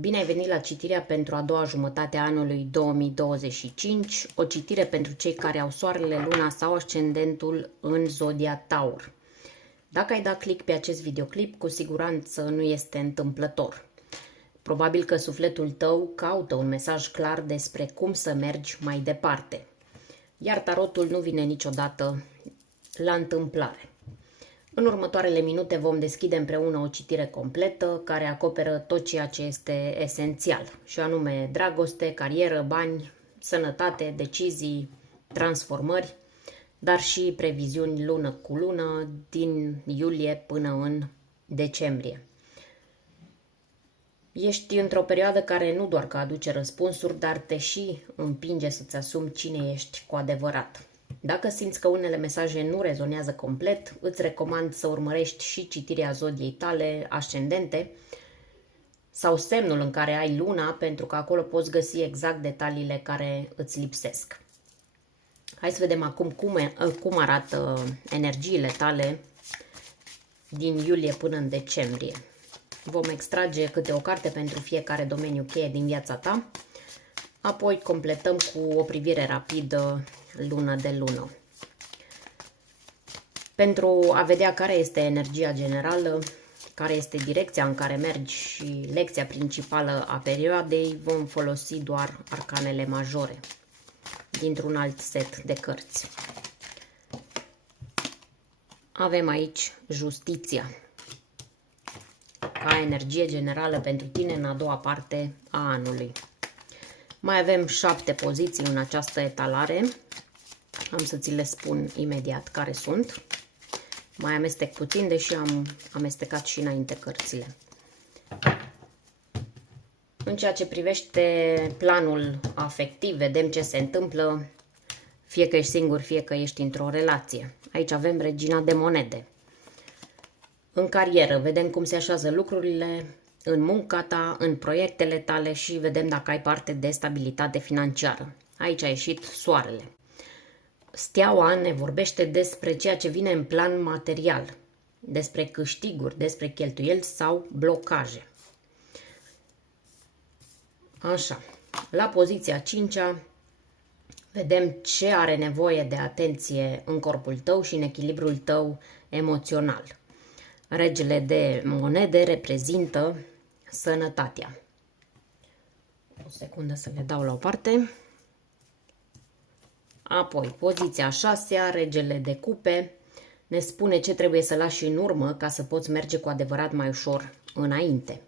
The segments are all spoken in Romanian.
Bine ai venit la citirea pentru a doua jumătate a anului 2025, o citire pentru cei care au soarele, luna sau ascendentul în zodia Taur. Dacă ai dat click pe acest videoclip, cu siguranță nu este întâmplător. Probabil că sufletul tău caută un mesaj clar despre cum să mergi mai departe. Iar tarotul nu vine niciodată la întâmplare. În următoarele minute vom deschide împreună o citire completă care acoperă tot ceea ce este esențial, și anume dragoste, carieră, bani, sănătate, decizii, transformări, dar și previziuni lună cu lună din iulie până în decembrie. Ești într-o perioadă care nu doar că aduce răspunsuri, dar te și împinge să-ți asumi cine ești cu adevărat. Dacă simți că unele mesaje nu rezonează complet, îți recomand să urmărești și citirea zodiei tale ascendente sau semnul în care ai luna, pentru că acolo poți găsi exact detaliile care îți lipsesc. Hai să vedem acum cum arată energiile tale din iulie până în decembrie. Vom extrage câte o carte pentru fiecare domeniu cheie din viața ta, apoi completăm cu o privire rapidă lună de lună. Pentru a vedea care este energia generală, care este direcția în care mergi și lecția principală a perioadei, vom folosi doar arcanele majore dintr-un alt set de cărți. Avem aici justiția ca energie generală pentru tine în a doua parte a anului. Mai avem 7 poziții în această etalare. Am să ți le spun imediat care sunt. Mai amestec puțin, deși am amestecat și înainte cărțile. În ceea ce privește planul afectiv, vedem ce se întâmplă, fie că ești singur, fie că ești într-o relație. Aici avem regina de monede. În carieră, vedem cum se așează lucrurile, în munca ta, în proiectele tale și vedem dacă ai parte de stabilitate financiară. Aici a ieșit soarele. Steaua ne vorbește despre ceea ce vine în plan material, despre câștiguri, despre cheltuieli sau blocaje. Așa, la poziția 5-a vedem ce are nevoie de atenție în corpul tău și în echilibrul tău emoțional. Regele de monede reprezintă sănătatea. O secundă să le dau la o parte. Apoi, poziția 6-a, regele de cupe, ne spune ce trebuie să lași în urmă ca să poți merge cu adevărat mai ușor înainte.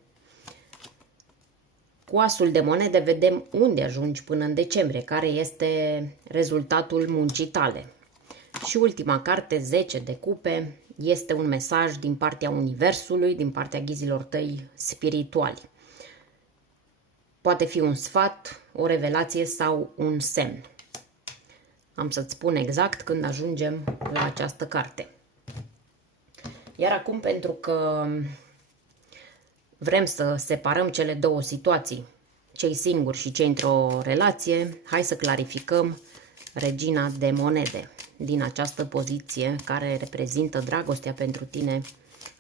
Cu asul de monede vedem unde ajungi până în decembrie, care este rezultatul muncii tale. Și ultima carte, 10 de cupe, este un mesaj din partea universului, din partea ghizilor tăi spirituali. Poate fi un sfat, o revelație sau un semn. Am să-ți spun exact când ajungem la această carte. Iar acum, pentru că vrem să separăm cele două situații, cei singuri și cei într-o relație, hai să clarificăm regina de monede din această poziție care reprezintă dragostea pentru tine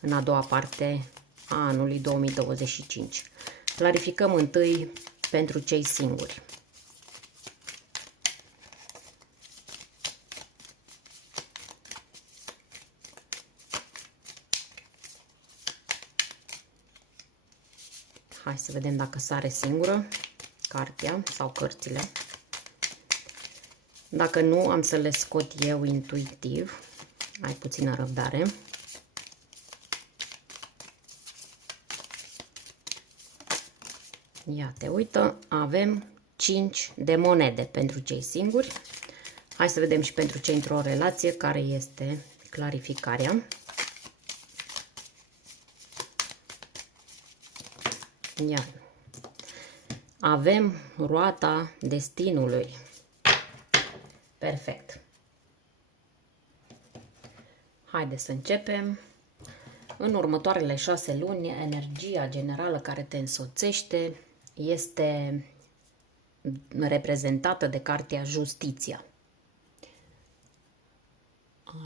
în a doua parte a anului 2025. Clarificăm întâi pentru cei singuri. Hai să vedem dacă sare singură cartea sau cărțile. Dacă nu, am să le scot eu intuitiv. Ai puțină răbdare. Ia te uită, avem 5 de monede pentru cei singuri. Hai să vedem și pentru cei într-o relație care este clarificarea. Ia. Avem roata destinului. Perfect. Haideți să începem. În următoarele 6 luni, energia generală care te însoțește este reprezentată de cartea Justiția.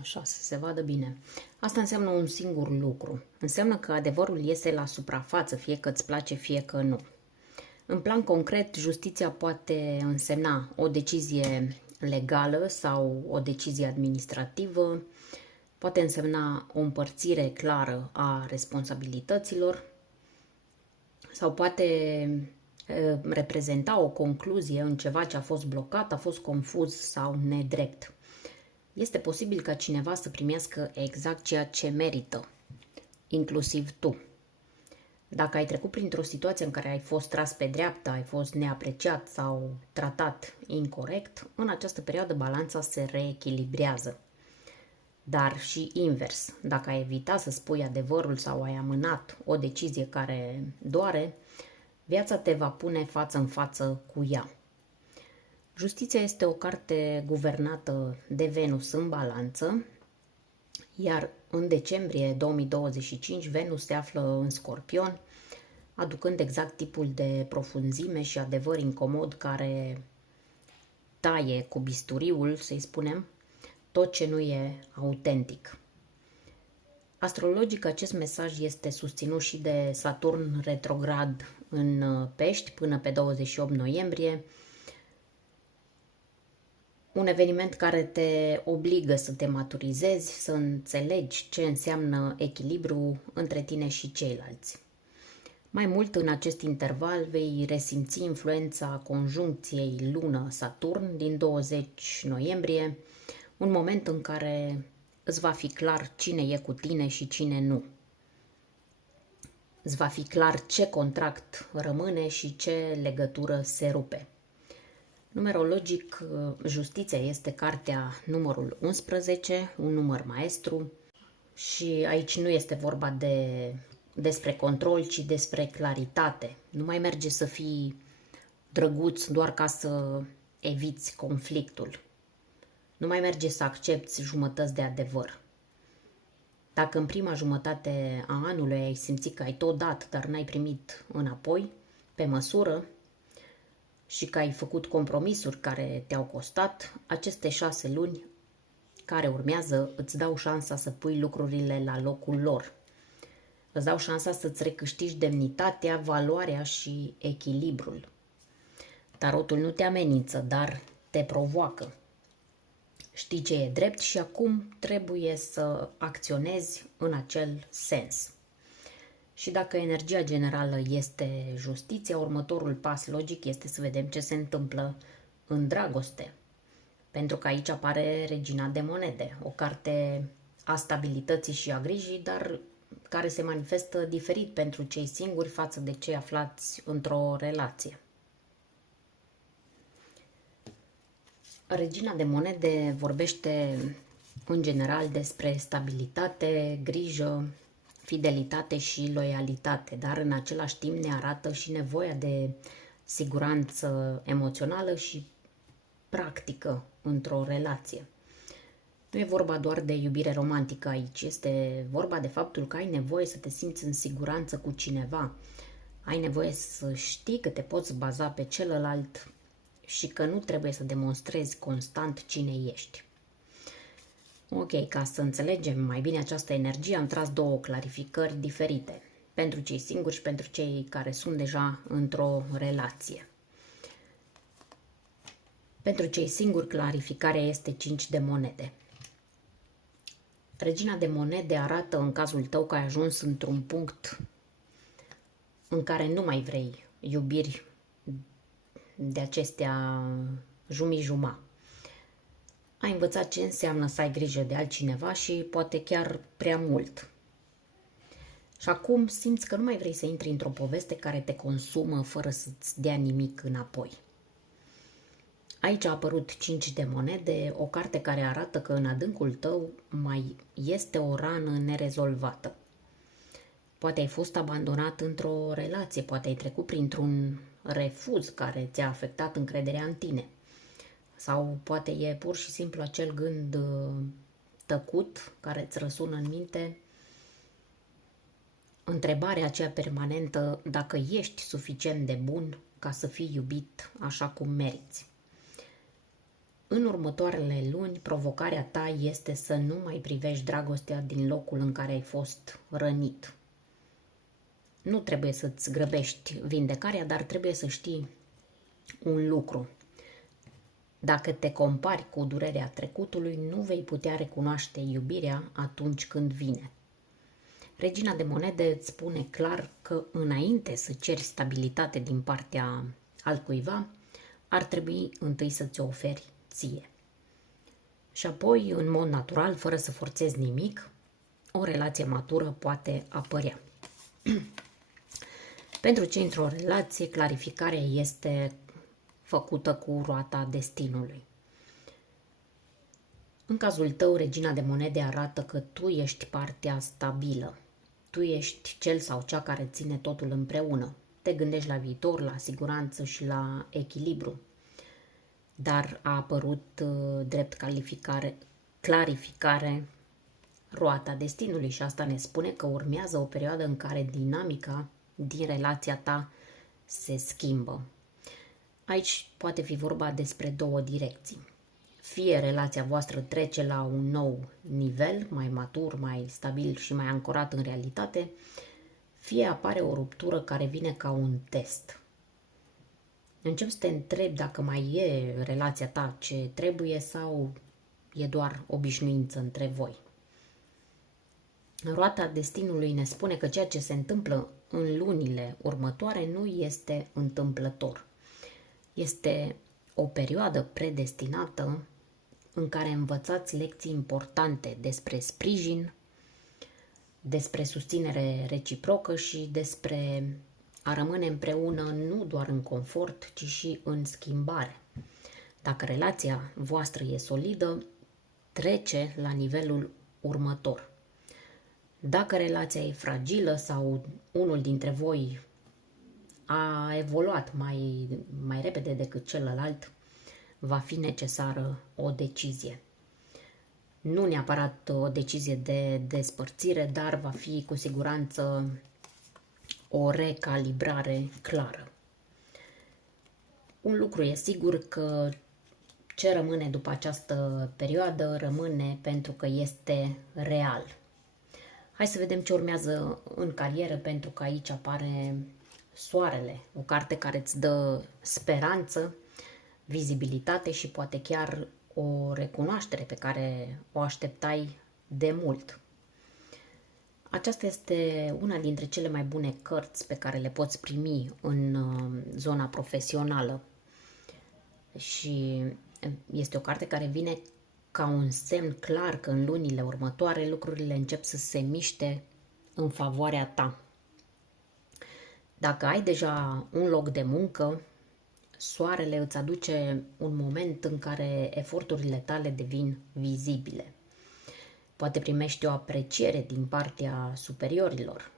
Așa, să se vadă bine. Asta înseamnă un singur lucru. Înseamnă că adevărul iese la suprafață, fie că îți place, fie că nu. În plan concret, justiția poate însemna o decizie legală sau o decizie administrativă, poate însemna o împărțire clară a responsabilităților sau poate reprezenta o concluzie în ceva ce a fost blocat, a fost confuz sau nedrept. Este posibil ca cineva să primească exact ceea ce merită, inclusiv tu. Dacă ai trecut printr-o situație în care ai fost tras pe dreapta, ai fost neapreciat sau tratat incorect, în această perioadă balanța se reechilibrează. Dar și invers, dacă ai evitat să spui adevărul sau ai amânat o decizie care doare, viața te va pune față în față cu ea. Justiția este o carte guvernată de Venus în balanță, iar în decembrie 2025 Venus se află în Scorpion, aducând exact tipul de profunzime și adevăr incomod care taie cu bisturiul, să-i spunem, tot ce nu e autentic. Astrologic, acest mesaj este susținut și de Saturn retrograd în Pești până pe 28 noiembrie, un eveniment care te obligă să te maturizezi, să înțelegi ce înseamnă echilibru între tine și ceilalți. Mai mult, în acest interval vei resimți influența conjuncției Lună-Saturn din 20 noiembrie, un moment în care îți va fi clar cine e cu tine și cine nu. Îți va fi clar ce contract rămâne și ce legătură se rupe. Numerologic, Justiția este cartea numărul 11, un număr maestru și aici nu este vorba despre control, ci despre claritate. Nu mai merge să fii drăguț doar ca să eviți conflictul. Nu mai merge să accepți jumătăți de adevăr. Dacă în prima jumătate a anului ai simțit că ai tot dat, dar n-ai primit înapoi, pe măsură, și că ai făcut compromisuri care te-au costat, aceste 6 luni care urmează îți dau șansa să pui lucrurile la locul lor. Îți dau șansa să-ți recâștigi demnitatea, valoarea și echilibrul. Tarotul nu te amenință, dar te provoacă. Știi ce e drept și acum trebuie să acționezi în acel sens. Și dacă energia generală este justiția, următorul pas logic este să vedem ce se întâmplă în dragoste. Pentru că aici apare Regina de Monede, o carte a stabilității și a grijii, dar care se manifestă diferit pentru cei singuri față de cei aflați într-o relație. Regina de Monede vorbește în general despre stabilitate, grijă, fidelitate și loialitate, dar în același timp ne arată și nevoia de siguranță emoțională și practică într-o relație. Nu e vorba doar de iubire romantică aici, este vorba de faptul că ai nevoie să te simți în siguranță cu cineva. Ai nevoie să știi că te poți baza pe celălalt și că nu trebuie să demonstrezi constant cine ești. Ok, ca să înțelegem mai bine această energie, am tras 2 clarificări diferite, pentru cei singuri și pentru cei care sunt deja într-o relație. Pentru cei singuri, clarificarea este 5 de monede. Regina de Monede arată în cazul tău că ai ajuns într-un punct în care nu mai vrei iubiri de acestea jumii-juma. Ai învățat ce înseamnă să ai grijă de altcineva și poate chiar prea mult. Și acum simți că nu mai vrei să intri într-o poveste care te consumă fără să-ți dea nimic înapoi. Aici a apărut 5 de monede, o carte care arată că în adâncul tău mai este o rană nerezolvată. Poate ai fost abandonat într-o relație, poate ai trecut printr-un refuz care ți-a afectat încrederea în tine. Sau poate e pur și simplu acel gând tăcut care îți răsună în minte, întrebarea aceea permanentă dacă ești suficient de bun ca să fii iubit așa cum meriți. În următoarele luni, provocarea ta este să nu mai privești dragostea din locul în care ai fost rănit. Nu trebuie să-ți grăbești vindecarea, dar trebuie să știi un lucru. Dacă te compari cu durerea trecutului, nu vei putea recunoaște iubirea atunci când vine. Regina de monede îți spune clar că înainte să ceri stabilitate din partea altcuiva, ar trebui întâi să-ți o oferi ție. Și apoi, în mod natural, fără să forțezi nimic, o relație matură poate apărea. Pentru cei într-o relație, clarificarea este făcută cu roata destinului. În cazul tău, regina de monede arată că tu ești partea stabilă. Tu ești cel sau cea care ține totul împreună. Te gândești la viitor, la siguranță și la echilibru. Dar a apărut drept clarificare roata destinului și asta ne spune că urmează o perioadă în care dinamica din relația ta se schimbă. Aici poate fi vorba despre două direcții. Fie relația voastră trece la un nou nivel, mai matur, mai stabil și mai ancorat în realitate, fie apare o ruptură care vine ca un test. Începi să te întrebi dacă mai e relația ta ce trebuie sau e doar obișnuință între voi. Roata destinului ne spune că ceea ce se întâmplă în lunile următoare nu este întâmplător. Este o perioadă predestinată în care învățați lecții importante despre sprijin, despre susținere reciprocă și despre a rămâne împreună nu doar în confort, ci și în schimbare. Dacă relația voastră e solidă, trece la nivelul următor. Dacă relația e fragilă sau unul dintre voi a evoluat mai repede decât celălalt, va fi necesară o decizie. Nu neapărat o decizie de despărțire, dar va fi cu siguranță o recalibrare clară. Un lucru e sigur că ce rămâne după această perioadă rămâne pentru că este real. Hai să vedem ce urmează în carieră, pentru că aici apare Soarele, o carte care îți dă speranță, vizibilitate și poate chiar o recunoaștere pe care o așteptai de mult. Aceasta este una dintre cele mai bune cărți pe care le poți primi în zona profesională și este o carte care vine ca un semn clar că în lunile următoare lucrurile încep să se miște în favoarea ta. Dacă ai deja un loc de muncă, Soarele îți aduce un moment în care eforturile tale devin vizibile. Poate primești o apreciere din partea superiorilor,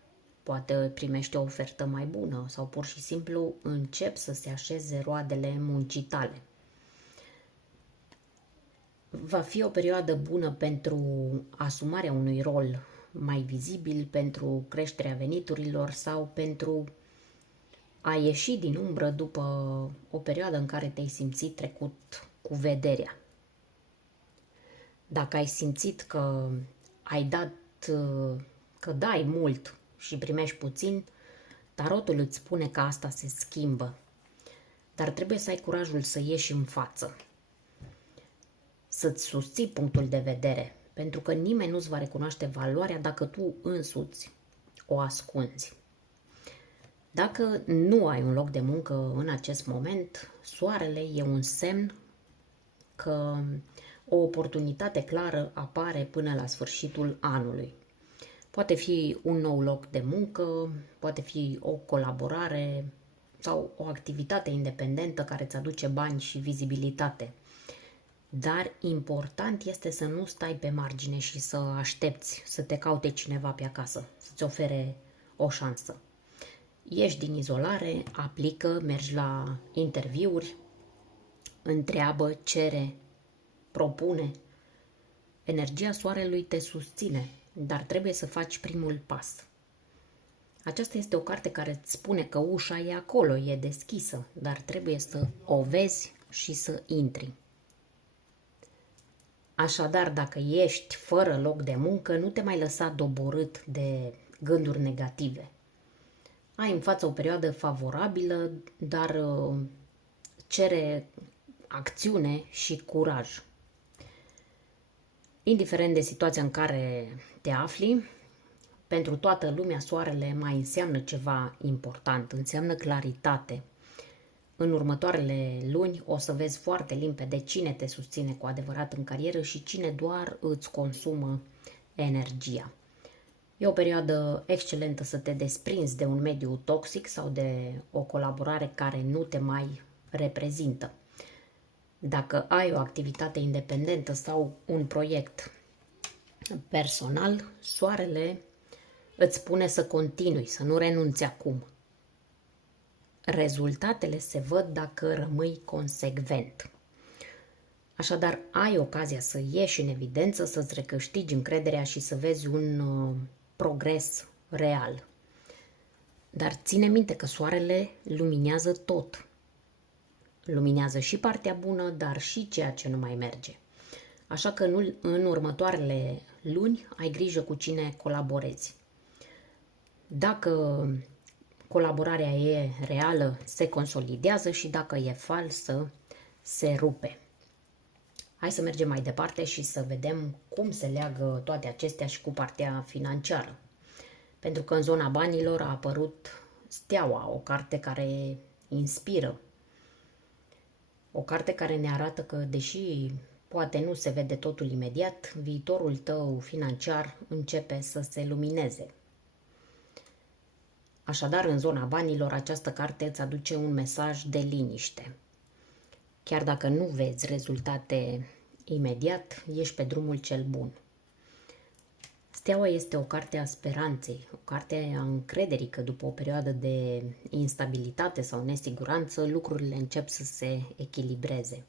poate primești o ofertă mai bună sau pur și simplu încep să se așeze roadele muncii tale. Va fi o perioadă bună pentru asumarea unui rol mai vizibil, pentru creșterea veniturilor sau pentru a ieși din umbră după o perioadă în care te-ai simțit trecut cu vederea. Dacă ai simțit că că dai mult și primești puțin, tarotul îți spune că asta se schimbă. Dar trebuie să ai curajul să ieși în față, să-ți susții punctul de vedere, pentru că nimeni nu-ți va recunoaște valoarea dacă tu însuți o ascunzi. Dacă nu ai un loc de muncă în acest moment, Soarele e un semn că o oportunitate clară apare până la sfârșitul anului. Poate fi un nou loc de muncă, poate fi o colaborare sau o activitate independentă care îți aduce bani și vizibilitate. Dar important este să nu stai pe margine și să aștepți să te caute cineva pe acasă, să-ți ofere o șansă. Ieși din izolare, aplică, mergi la interviuri, întreabă, cere, propune. Energia Soarelui te susține, dar trebuie să faci primul pas. Aceasta este o carte care îți spune că ușa e acolo, e deschisă, dar trebuie să o vezi și să intri. Așadar, dacă ești fără loc de muncă, nu te mai lăsa doborât de gânduri negative. Ai în față o perioadă favorabilă, dar cere acțiune și curaj. Indiferent de situația în care te afli, pentru toată lumea soarele mai înseamnă ceva important, înseamnă claritate. În următoarele luni o să vezi foarte limpede cine te susține cu adevărat în carieră și cine doar îți consumă energia. E o perioadă excelentă să te desprinzi de un mediu toxic sau de o colaborare care nu te mai reprezintă. Dacă ai o activitate independentă sau un proiect personal, soarele îți spune să continui, să nu renunți acum. Rezultatele se văd dacă rămâi consecvent. Așadar, ai ocazia să ieși în evidență, să-ți recâștigi încrederea și să vezi un progres real. Dar ține minte că soarele luminează tot. Luminează și partea bună, dar și ceea ce nu mai merge. Așa că în următoarele luni ai grijă cu cine colaborezi. Dacă colaborarea e reală, se consolidează și dacă e falsă, se rupe. Hai să mergem mai departe și să vedem cum se leagă toate acestea și cu partea financiară. Pentru că în zona banilor a apărut Steaua, o carte care inspiră. O carte care ne arată că, deși poate nu se vede totul imediat, viitorul tău financiar începe să se lumineze. Așadar, în zona banilor, această carte îți aduce un mesaj de liniște. Chiar dacă nu vezi rezultate imediat, ești pe drumul cel bun. Steaua este o carte a speranței, o carte a încrederii că după o perioadă de instabilitate sau nesiguranță, lucrurile încep să se echilibreze.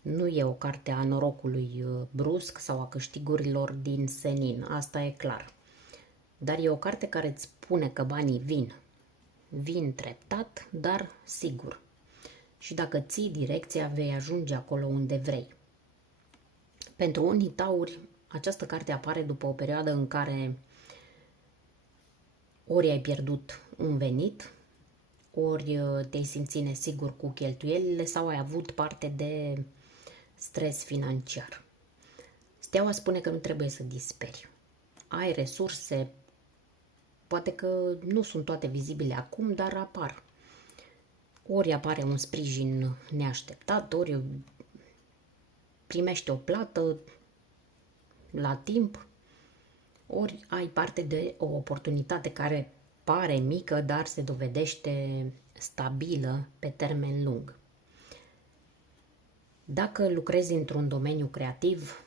Nu e o carte a norocului brusc sau a câștigurilor din senin, asta e clar. Dar e o carte care îți spune că banii vin. Vin treptat, dar sigur. Și dacă ții direcția, vei ajunge acolo unde vrei. Pentru unii tauri, această carte apare după o perioadă în care ori ai pierdut un venit, ori te-ai simțit nesigur cu cheltuielile sau ai avut parte de stres financiar. Steaua spune că nu trebuie să disperi. Ai resurse, poate că nu sunt toate vizibile acum, dar apar. Ori apare un sprijin neașteptat, ori primești o plată la timp, ori ai parte de o oportunitate care pare mică, dar se dovedește stabilă pe termen lung. Dacă lucrezi într-un domeniu creativ,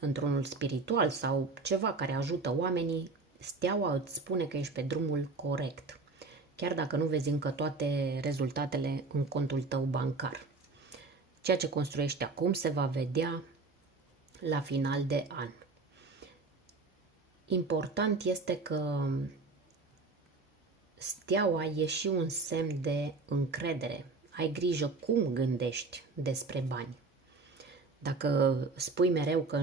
într-unul spiritual sau ceva care ajută oamenii, Steaua îți spune că ești pe drumul corect, chiar dacă nu vezi încă toate rezultatele în contul tău bancar. Ceea ce construiești acum se va vedea la final de an. Important este că Steaua e și un semn de încredere. Ai grijă cum gândești despre bani. Dacă spui mereu că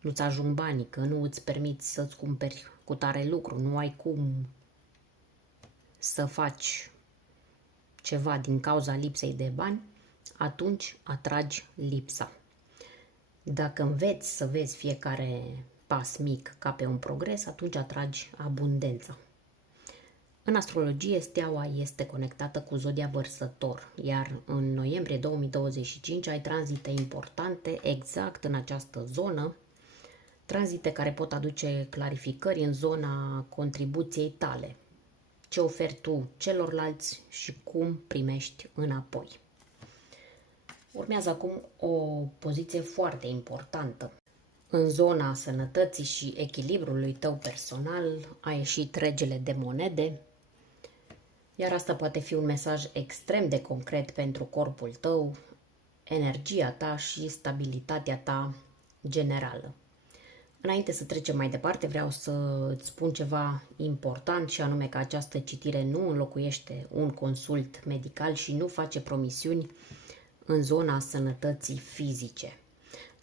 nu-ți ajung banii, că nu îți permiți să-ți cumperi cu tare lucru, nu ai cum să faci ceva din cauza lipsei de bani, atunci atragi lipsa. Dacă înveți să vezi fiecare pas mic ca pe un progres, atunci atragi abundența. În astrologie, Steaua este conectată cu zodia Vărsător, iar în noiembrie 2025 ai tranzite importante exact în această zonă, tranzite care pot aduce clarificări în zona contribuției tale, ce oferi tu celorlalți și cum primești înapoi. Urmează acum o poziție foarte importantă. În zona sănătății și echilibrului tău personal a ieșit regele de monede, iar asta poate fi un mesaj extrem de concret pentru corpul tău, energia ta și stabilitatea ta generală. Înainte să trecem mai departe, vreau să îți spun ceva important și anume că această citire nu înlocuiește un consult medical și nu face promisiuni în zona sănătății fizice.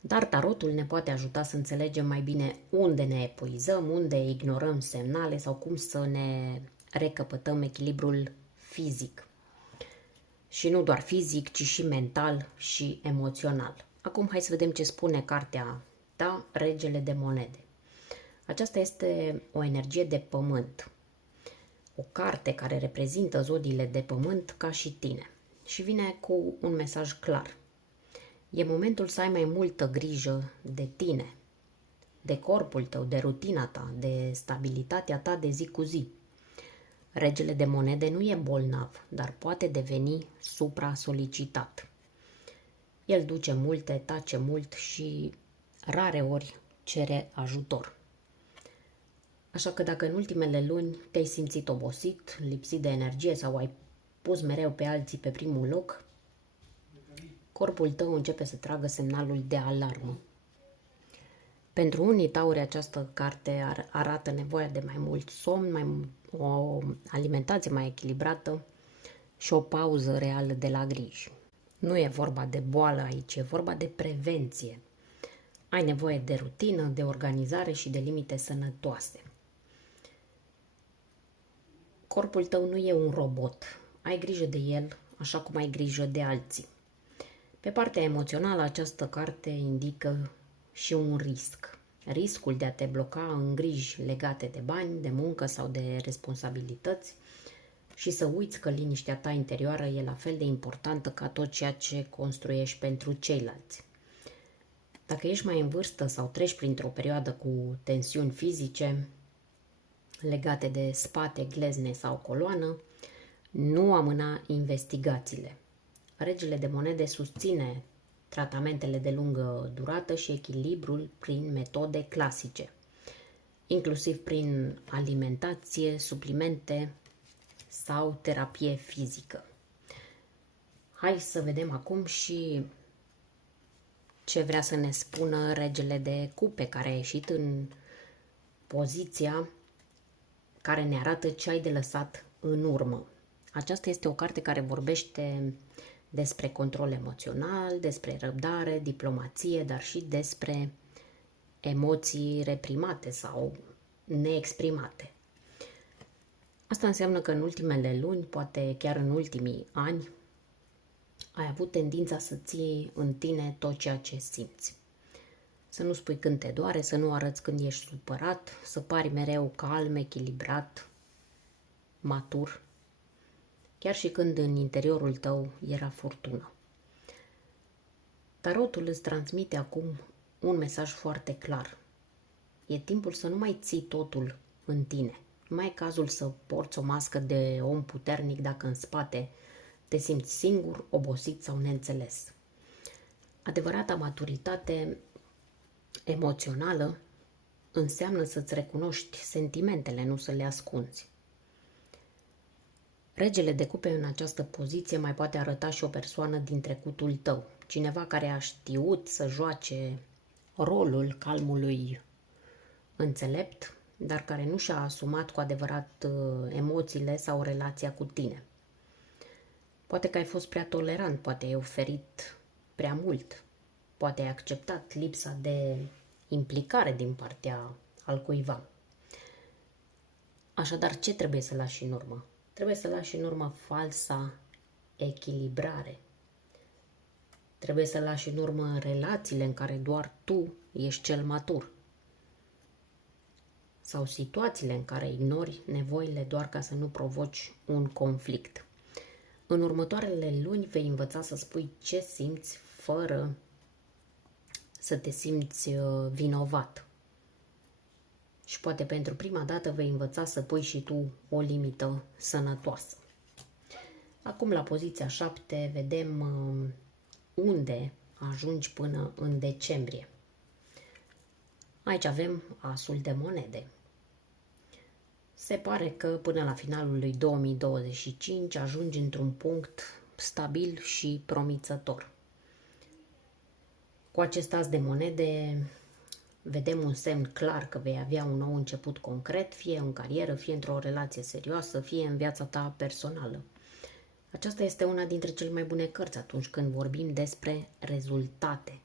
Dar tarotul ne poate ajuta să înțelegem mai bine unde ne epuizăm, unde ignorăm semnale sau cum să ne recăpătăm echilibrul fizic. Și nu doar fizic, ci și mental și emoțional. Acum hai să vedem ce spune cartea ta, Regele de monede. Aceasta este o energie de pământ. O carte care reprezintă zodiile de pământ ca și tine. Și vine cu un mesaj clar. E momentul să ai mai multă grijă de tine, de corpul tău, de rutina ta, de stabilitatea ta de zi cu zi. Regele de monede nu e bolnav, dar poate deveni supra-solicitat. El duce multe, tace mult și rare ori cere ajutor. Așa că dacă în ultimele luni te-ai simțit obosit, lipsit de energie sau ai pus mereu pe alții pe primul loc, corpul tău începe să tragă semnalul de alarmă. Pentru unii tauri această carte arată nevoia de mai mult somn, o alimentație mai echilibrată și o pauză reală de la griji. Nu e vorba de boală aici, e vorba de prevenție. Ai nevoie de rutină, de organizare și de limite sănătoase. Corpul tău nu e un robot. Ai grijă de el așa cum ai grijă de alții. Pe partea emoțională, această carte indică și un risc. Riscul de a te bloca în griji legate de bani, de muncă sau de responsabilități și să uiți că liniștea ta interioară e la fel de importantă ca tot ceea ce construiești pentru ceilalți. Dacă ești mai în vârstă sau treci printr-o perioadă cu tensiuni fizice legate de spate, glezne sau coloană, nu amâna investigațiile. Regele de monede susține tratamentele de lungă durată și echilibrul prin metode clasice, inclusiv prin alimentație, suplimente sau terapie fizică. Hai să vedem acum și ce vrea să ne spună Regele de cupe, care a ieșit în poziția care ne arată ce ai de lăsat în urmă. Aceasta este o carte care vorbește despre control emoțional, despre răbdare, diplomație, dar și despre emoții reprimate sau neexprimate. Asta înseamnă că în ultimele luni, poate chiar în ultimii ani, ai avut tendința să ții în tine tot ceea ce simți. Să nu spui când te doare, să nu arăți când ești supărat, să pari mereu calm, echilibrat, matur, chiar și când în interiorul tău era furtună. Tarotul îți transmite acum un mesaj foarte clar. E timpul să nu mai ții totul în tine. Nu mai e cazul să porți o mască de om puternic dacă în spate te simți singur, obosit sau neînțeles. Adevărata maturitate emoțională înseamnă să-ți recunoști sentimentele, nu să le ascunzi. Regele de cupe în această poziție mai poate arăta și o persoană din trecutul tău, cineva care a știut să joace rolul calmului înțelept, dar care nu și-a asumat cu adevărat emoțiile sau relația cu tine. Poate că ai fost prea tolerant, poate ai oferit prea mult, poate ai acceptat lipsa de implicare din partea altcuiva. Așadar, ce trebuie să lași în urmă? Trebuie să lași în urmă falsa echilibrare. Trebuie să lași în urmă relațiile în care doar tu ești cel matur. Sau situațiile în care ignori nevoile doar ca să nu provoci un conflict. În următoarele luni vei învăța să spui ce simți fără să te simți vinovat. Și poate pentru prima dată vei învăța să pui și tu o limită sănătoasă. Acum la poziția 7 vedem unde ajungi până în decembrie. Aici avem asul de monede. Se pare că până la finalul lui 2025 ajungi într-un punct stabil și promițător. Cu acest as de monede vedem un semn clar că vei avea un nou început concret, fie în carieră, fie într-o relație serioasă, fie în viața ta personală. Aceasta este una dintre cele mai bune cărți atunci când vorbim despre rezultate.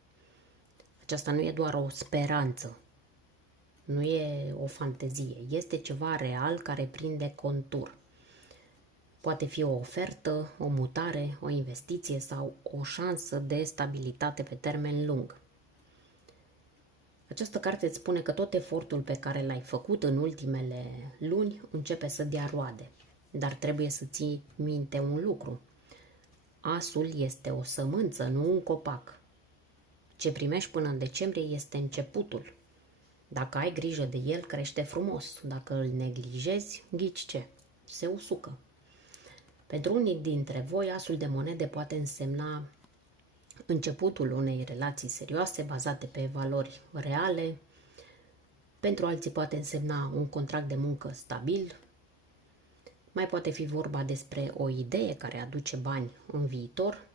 Aceasta nu e doar o speranță, nu e o fantezie, este ceva real care prinde contur. Poate fi o ofertă, o mutare, o investiție sau o șansă de stabilitate pe termen lung. Această carte îți spune că tot efortul pe care l-ai făcut în ultimele luni începe să dea roade. Dar trebuie să ții minte un lucru. Asul este o sămânță, nu un copac. Ce primești până în decembrie este începutul. Dacă ai grijă de el, crește frumos. Dacă îl neglijezi, ghici ce? Se usucă. Pentru unii dintre voi, asul de monede poate însemna începutul unei relații serioase, bazate pe valori reale. Pentru alții poate însemna un contract de muncă stabil. Mai poate fi vorba despre o idee care aduce bani în viitor.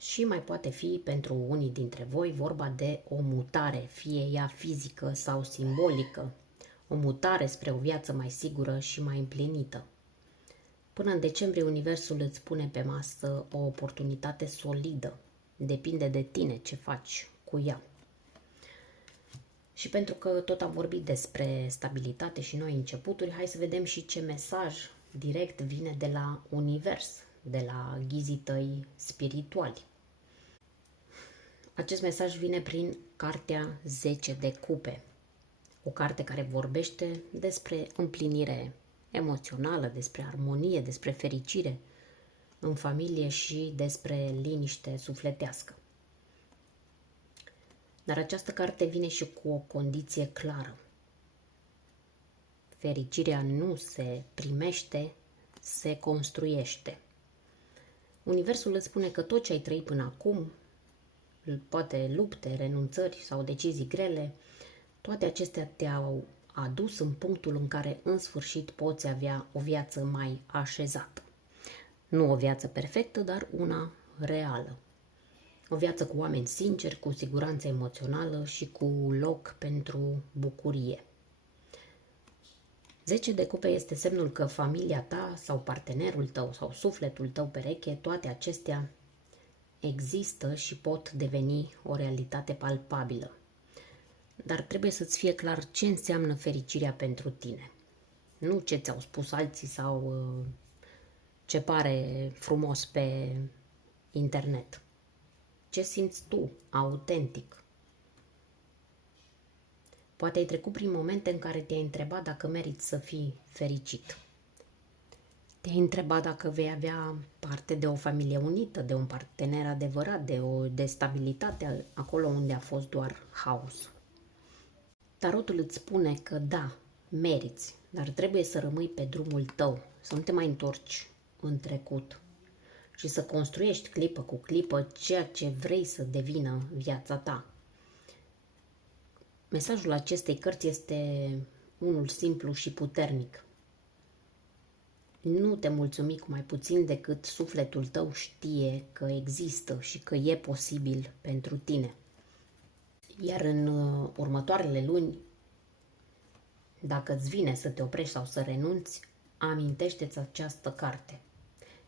Și mai poate fi pentru unii dintre voi vorba de o mutare, fie ea fizică sau simbolică. O mutare spre o viață mai sigură și mai împlinită. Până în decembrie, Universul îți pune pe masă o oportunitate solidă. Depinde de tine ce faci cu ea. Și pentru că tot am vorbit despre stabilitate și noi începuturi, hai să vedem și ce mesaj direct vine de la Univers, de la ghizii tăi spirituali. Acest mesaj vine prin cartea 10 de cupe. O carte care vorbește despre împlinire emoțională, despre armonie, despre fericire în familie și despre liniște sufletească. Dar această carte vine și cu o condiție clară. Fericirea nu se primește, se construiește. Universul îți spune că tot ce ai trăit până acum, poate lupte, renunțări sau decizii grele, toate acestea te-au adus în punctul în care în sfârșit poți avea o viață mai așezată. Nu o viață perfectă, dar una reală. O viață cu oameni sinceri, cu siguranță emoțională și cu loc pentru bucurie. 10 de cupe este semnul că familia ta sau partenerul tău sau sufletul tău pereche, toate acestea există și pot deveni o realitate palpabilă. Dar trebuie să-ți fie clar ce înseamnă fericirea pentru tine. Nu ce ți-au spus alții sau ce pare frumos pe internet. Ce simți tu, autentic. Poate ai trecut prin momente în care te-ai întrebat dacă meriți să fii fericit. Te-ai întrebat dacă vei avea parte de o familie unită, de un partener adevărat, de stabilitate acolo unde a fost doar haos. Tarotul îți spune că da, meriți, dar trebuie să rămâi pe drumul tău, să nu te mai întorci în trecut și să construiești clipă cu clipă ceea ce vrei să devină viața ta. Mesajul acestei cărți este unul simplu și puternic. Nu te mulțumi cu mai puțin decât sufletul tău știe că există și că e posibil pentru tine. Iar în următoarele luni, dacă îți vine să te oprești sau să renunți, amintește-ți această carte.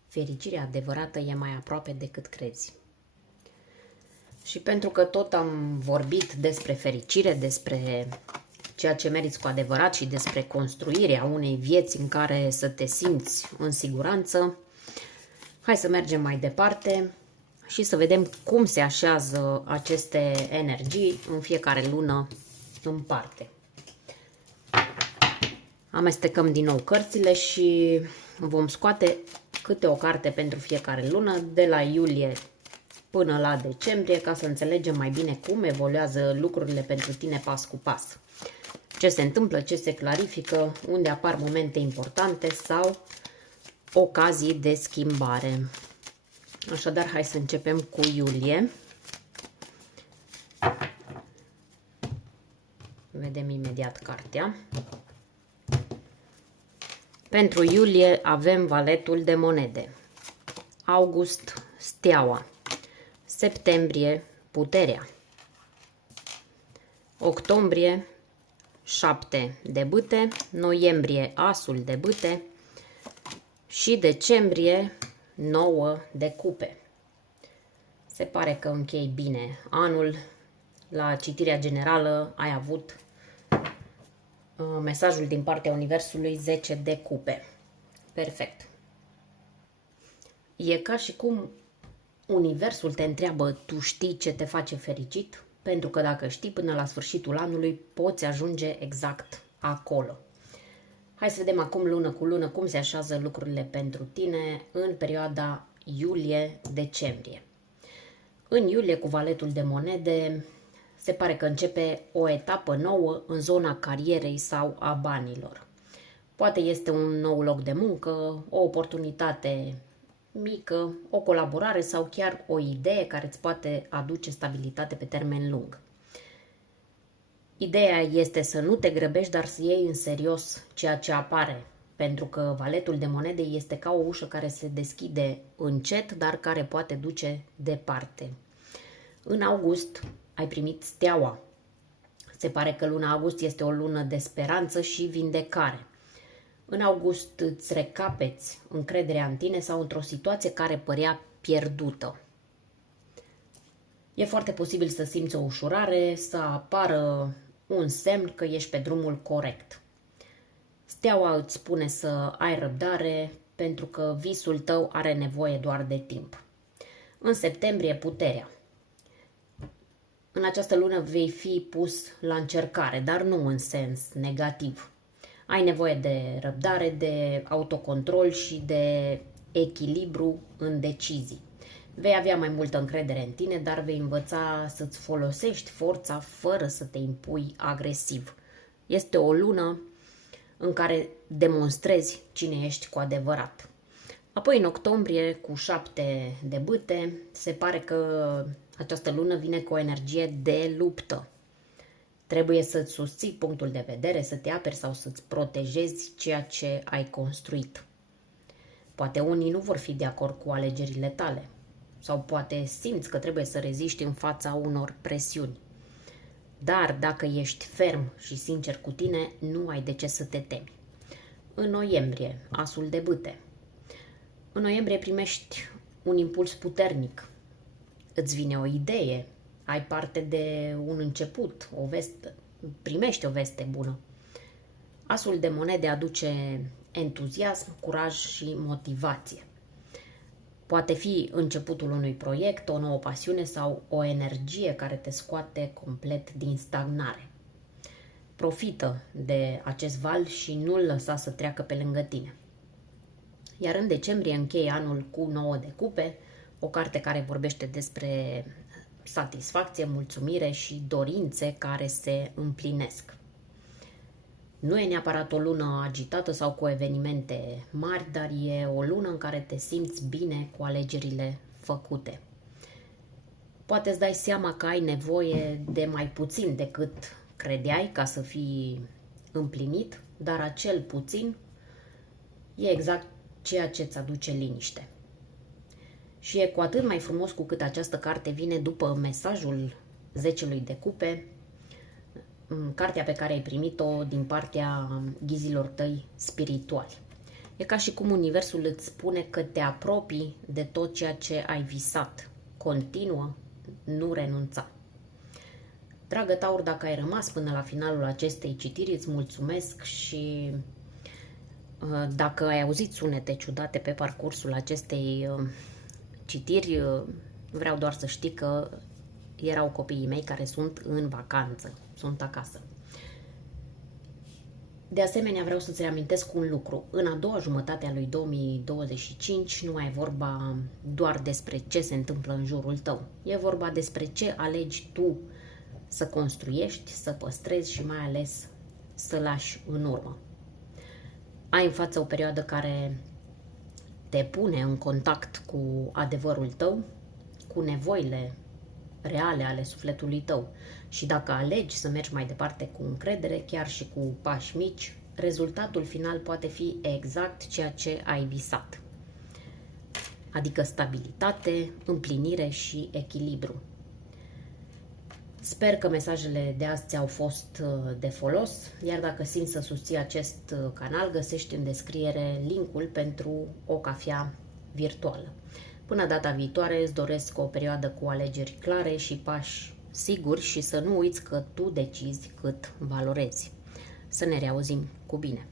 Fericirea adevărată e mai aproape decât crezi. Și pentru că tot am vorbit despre fericire, despre ceea ce meriți cu adevărat și despre construirea unei vieți în care să te simți în siguranță, hai să mergem mai departe și să vedem cum se așează aceste energii în fiecare lună în parte. Amestecăm din nou cărțile și vom scoate câte o carte pentru fiecare lună, de la iulie până la decembrie, ca să înțelegem mai bine cum evoluează lucrurile pentru tine pas cu pas. Ce se întâmplă, ce se clarifică, unde apar momente importante sau ocazii de schimbare. Așadar, hai să începem cu iulie. Vedem imediat cartea. Pentru iulie avem valetul de monede. August, steaua. Septembrie, puterea. Octombrie, 7 de bâte. Noiembrie, asul de bâte. Și decembrie, 9 de cupe. Se pare că închei bine anul, la citirea generală ai avut mesajul din partea Universului 10 de cupe. Perfect. E ca și cum Universul te întreabă, tu știi ce te face fericit? Pentru că dacă știi, până la sfârșitul anului poți ajunge exact acolo. Hai să vedem acum lună cu lună cum se așează lucrurile pentru tine în perioada iulie-decembrie. În iulie, cu valetul de monede, se pare că începe o etapă nouă în zona carierei sau a banilor. Poate este un nou loc de muncă, o oportunitate mică, o colaborare sau chiar o idee care îți poate aduce stabilitate pe termen lung. Ideea este să nu te grăbești, dar să iei în serios ceea ce apare, pentru că valetul de monede este ca o ușă care se deschide încet, dar care poate duce departe. În august ai primit steaua. Se pare că luna august este o lună de speranță și vindecare. În august îți recapeți încrederea în tine sau într-o situație care părea pierdută. E foarte posibil să simți o ușurare, să apară un semn că ești pe drumul corect. Steaua îți spune să ai răbdare pentru că visul tău are nevoie doar de timp. În septembrie, puterea. În această lună vei fi pus la încercare, dar nu în sens negativ. Ai nevoie de răbdare, de autocontrol și de echilibru în decizii. Vei avea mai multă încredere în tine, dar vei învăța să-ți folosești forța fără să te impui agresiv. Este o lună în care demonstrezi cine ești cu adevărat. Apoi, în octombrie, cu 7 de bâte, se pare că această lună vine cu o energie de luptă. Trebuie să-ți susții punctul de vedere, să te aperi sau să-ți protejezi ceea ce ai construit. Poate unii nu vor fi de acord cu alegerile tale sau poate simți că trebuie să reziști în fața unor presiuni. Dar dacă ești ferm și sincer cu tine, nu ai de ce să te temi. În noiembrie, asul de bâte. În noiembrie primești un impuls puternic. Îți vine o idee, ai parte de un început, o veste, primești o veste bună. Asul de monede aduce entuziasm, curaj și motivație. Poate fi începutul unui proiect, o nouă pasiune sau o energie care te scoate complet din stagnare. Profită de acest val și nu-l lăsa să treacă pe lângă tine. Iar în decembrie încheie anul cu 9 de cupe, o carte care vorbește despre satisfacție, mulțumire și dorințe care se împlinesc. Nu e neapărat o lună agitată sau cu evenimente mari, dar e o lună în care te simți bine cu alegerile făcute. Poate îți dai seama că ai nevoie de mai puțin decât credeai ca să fii împlinit, dar acel puțin e exact ceea ce îți aduce liniște. Și e cu atât mai frumos cu cât această carte vine după mesajul 10-lui de cupe, cartea pe care ai primit-o din partea ghizilor tăi spirituali. E ca și cum universul îți spune că te apropii de tot ceea ce ai visat. Continuă, nu renunța. Dragă Taur, dacă ai rămas până la finalul acestei citiri, îți mulțumesc și dacă ai auzit sunete ciudate pe parcursul acestei citiri, vreau doar să știi că erau copiii mei care sunt în vacanță, sunt acasă. De asemenea, vreau să-ți reamintesc un lucru. În a doua jumătate a lui 2025 nu mai e vorba doar despre ce se întâmplă în jurul tău. E vorba despre ce alegi tu să construiești, să păstrezi și mai ales să lași în urmă. Ai în față o perioadă care te pune în contact cu adevărul tău, cu nevoile reale ale sufletului tău. Și dacă alegi să mergi mai departe cu încredere, chiar și cu pași mici, rezultatul final poate fi exact ceea ce ai visat. Adică stabilitate, împlinire și echilibru. Sper că mesajele de azi ți-au fost de folos, iar dacă simți să susții acest canal, găsești în descriere linkul pentru o cafea virtuală. Până data viitoare îți doresc o perioadă cu alegeri clare și pași sigur și să nu uiți că tu decizi cât valorezi. Să ne reauzim cu bine!